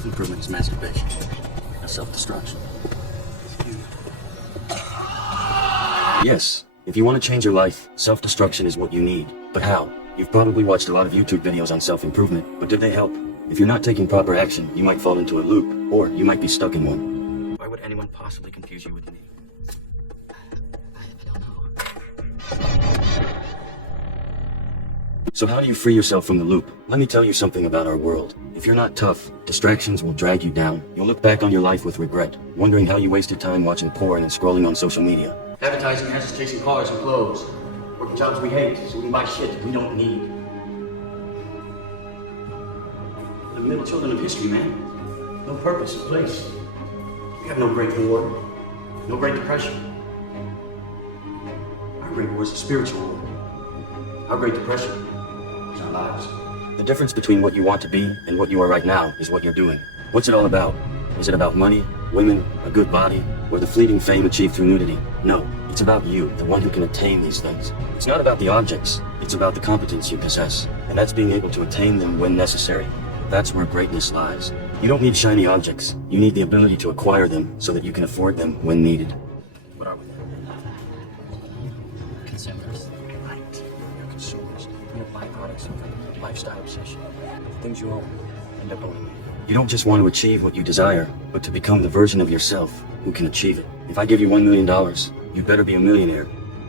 Self-improvement is masturbation. Self-destruction. Yes, if you want to change your life, self-destruction is what you need. But how? You've probably watched a lot of YouTube videos on self-improvement, but did they help? If you're not taking proper action, you might fall into a loop, or you might be stuck in one. Why would anyone possibly confuse you with me? I don't know. So how do you free yourself from the loop? Let me tell you something about our world. If you're not tough, distractions will drag you down. You'll look back on your life with regret, wondering how you wasted time watching porn and scrolling on social media. Advertising has us chasing cars and clothes, working jobs we hate, so we can buy shit we don't need. The middle children of history, man. No purpose, no place. We have no Great War, no Great Depression. Our Great War is a spiritual war. Our Great Depression is our lives. The difference between what you want to be and what you are right now is what you're doing. What's it all about? Is it about money, women, a good body, or the fleeting fame achieved through nudity? No, it's about you, the one who can attain these things. It's not about the objects, it's about the competence you possess, and that's being able to attain them when necessary. That's where greatness lies. You don't need shiny objects, you need the ability to acquire them so that you can afford them when needed. What are we? Consumers. Right. You're consumers. You're byproducts of a lifestyle obsession. Things you own end up owning. You don't just want to achieve what you desire, but to become the version of yourself who can achieve it. If I give you $1 million, you better be a millionaire.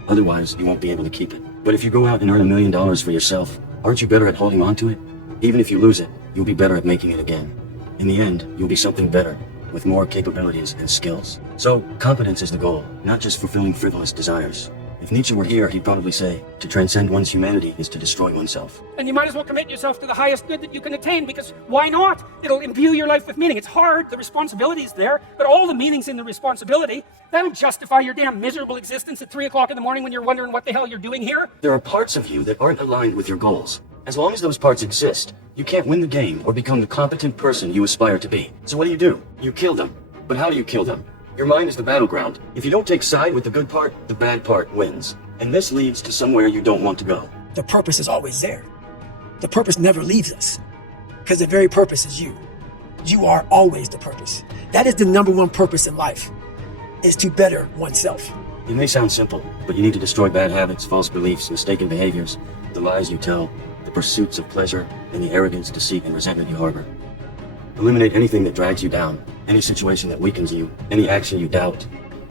Otherwise, you won't be able to keep it. But if you go out and earn $1 million for yourself, aren't you better at holding on to it? Even if you lose it, you'll be better at making it again. In the end, you'll be something better, with more capabilities and skills. So, competence is the goal, not just fulfilling frivolous desires. If Nietzsche were here, he'd probably say, to transcend one's humanity is to destroy oneself. And you might as well commit yourself to the highest good that you can attain, because why not? It'll imbue your life with meaning. It's hard, the responsibility's there, but all the meaning's in the responsibility. That'll justify your damn miserable existence at 3 o'clock in the morning when you're wondering what the hell you're doing here. There are parts of you that aren't aligned with your goals. As long as those parts exist, you can't win the game or become the competent person you aspire to be. So what do? You kill them. But how do you kill them? Your mind is the battleground. If you don't take side with the good part, the bad part wins. And this leads to somewhere you don't want to go. The purpose is always there. The purpose never leaves us, because the very purpose is you. You are always the purpose. That is the number one purpose in life, is to better oneself. It may sound simple, but you need to destroy bad habits, false beliefs, mistaken behaviors, the lies you tell, the pursuits of pleasure, and the arrogance, deceit, and resentment you harbor. Eliminate anything that drags you down, any situation that weakens you, any action you doubt.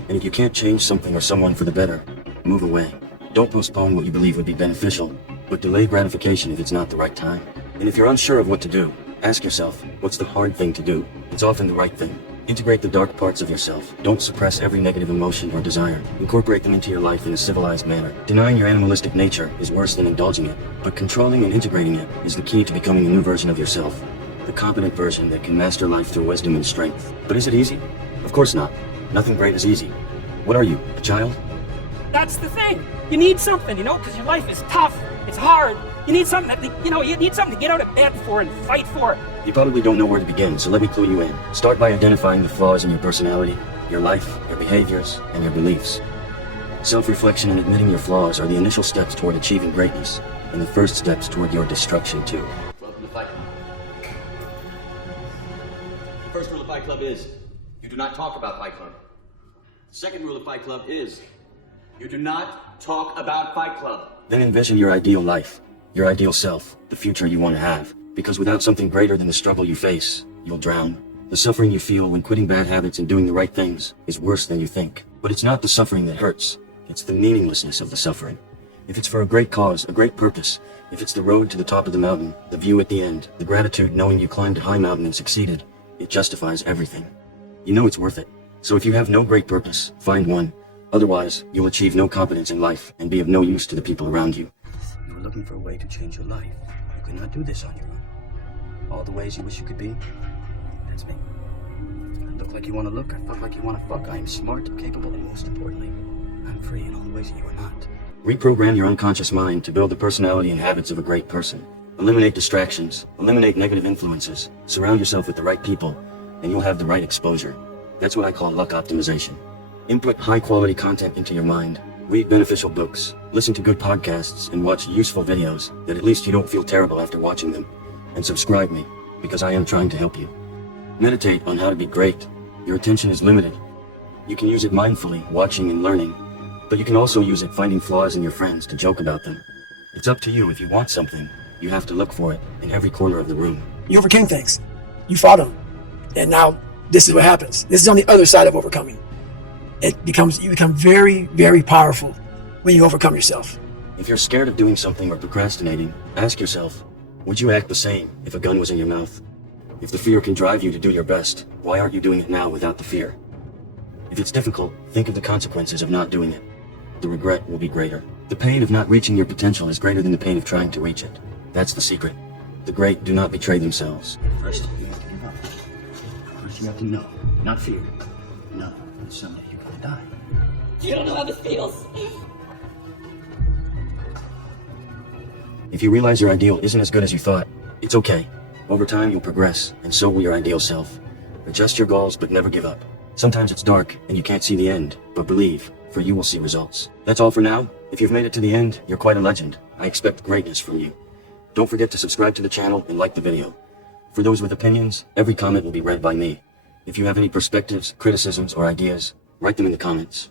And if you can't change something or someone for the better, move away. Don't postpone what you believe would be beneficial, but delay gratification if it's not the right time. And if you're unsure of what to do, ask yourself, what's the hard thing to do? It's often the right thing. Integrate the dark parts of yourself. Don't suppress every negative emotion or desire. Incorporate them into your life in a civilized manner. Denying your animalistic nature is worse than indulging it, but controlling and integrating it is the key to becoming a new version of yourself. The competent version that can master life through wisdom and strength. But is it easy? Of course not. Nothing great is easy. What are you, a child? That's the thing. You need something, because your life is tough. It's hard. You need something that, you need something to get out of bed for and fight for. You probably don't know where to begin, so let me clue you in. Start by identifying the flaws in your personality, your life, your behaviors, and your beliefs. Self-reflection and admitting your flaws are the initial steps toward achieving greatness, and the first steps toward your destruction, too. Welcome to Fight Club. The first rule of Fight Club is, you do not talk about Fight Club. The second rule of Fight Club is, you do not talk about Fight Club. Then envision your ideal life, your ideal self, the future you want to have. Because without something greater than the struggle you face, you'll drown. The suffering you feel when quitting bad habits and doing the right things is worse than you think. But it's not the suffering that hurts. It's the meaninglessness of the suffering. If it's for a great cause, a great purpose, if it's the road to the top of the mountain, the view at the end, the gratitude knowing you climbed a high mountain and succeeded, it justifies everything. You know it's worth it. So if you have no great purpose, find one. Otherwise, you'll achieve no competence in life and be of no use to the people around you. You are looking for a way to change your life. You cannot do this on your own. All the ways you wish you could be, that's me. I look like you want to look, I fuck like you want to fuck. I am smart, capable, and most importantly, I'm free in all the ways that you are not. Reprogram your unconscious mind to build the personality and habits of a great person. Eliminate distractions, eliminate negative influences, surround yourself with the right people, and you'll have the right exposure. That's what I call luck optimization. Input high-quality content into your mind. Read beneficial books, listen to good podcasts, and watch useful videos that at least you don't feel terrible after watching them. And subscribe me, because I am trying to help you. Meditate on how to be great. Your attention is limited. You can use it mindfully, watching and learning, but you can also use it finding flaws in your friends to joke about them. It's up to you. If you want something, you have to look for it in every corner of the room. You overcame things. You fought them. And now this is what happens. This is on the other side of overcoming. You become very, very powerful when you overcome yourself. If you're scared of doing something or procrastinating, ask yourself, would you act the same if a gun was in your mouth? If the fear can drive you to do your best, why aren't you doing it now without the fear? If it's difficult, think of the consequences of not doing it. The regret will be greater. The pain of not reaching your potential is greater than the pain of trying to reach it. That's the secret. The great do not betray themselves. First, you have to give up. First, you have to know, not fear. Know that someday you're gonna die. You don't know how this feels. If you realize your ideal isn't as good as you thought, it's okay. Over time, you'll progress, and so will your ideal self. Adjust your goals, but never give up. Sometimes it's dark, and you can't see the end, but believe, for you will see results. That's all for now. If you've made it to the end, you're quite a legend. I expect greatness from you. Don't forget to subscribe to the channel and like the video. For those with opinions, every comment will be read by me. If you have any perspectives, criticisms, or ideas, write them in the comments.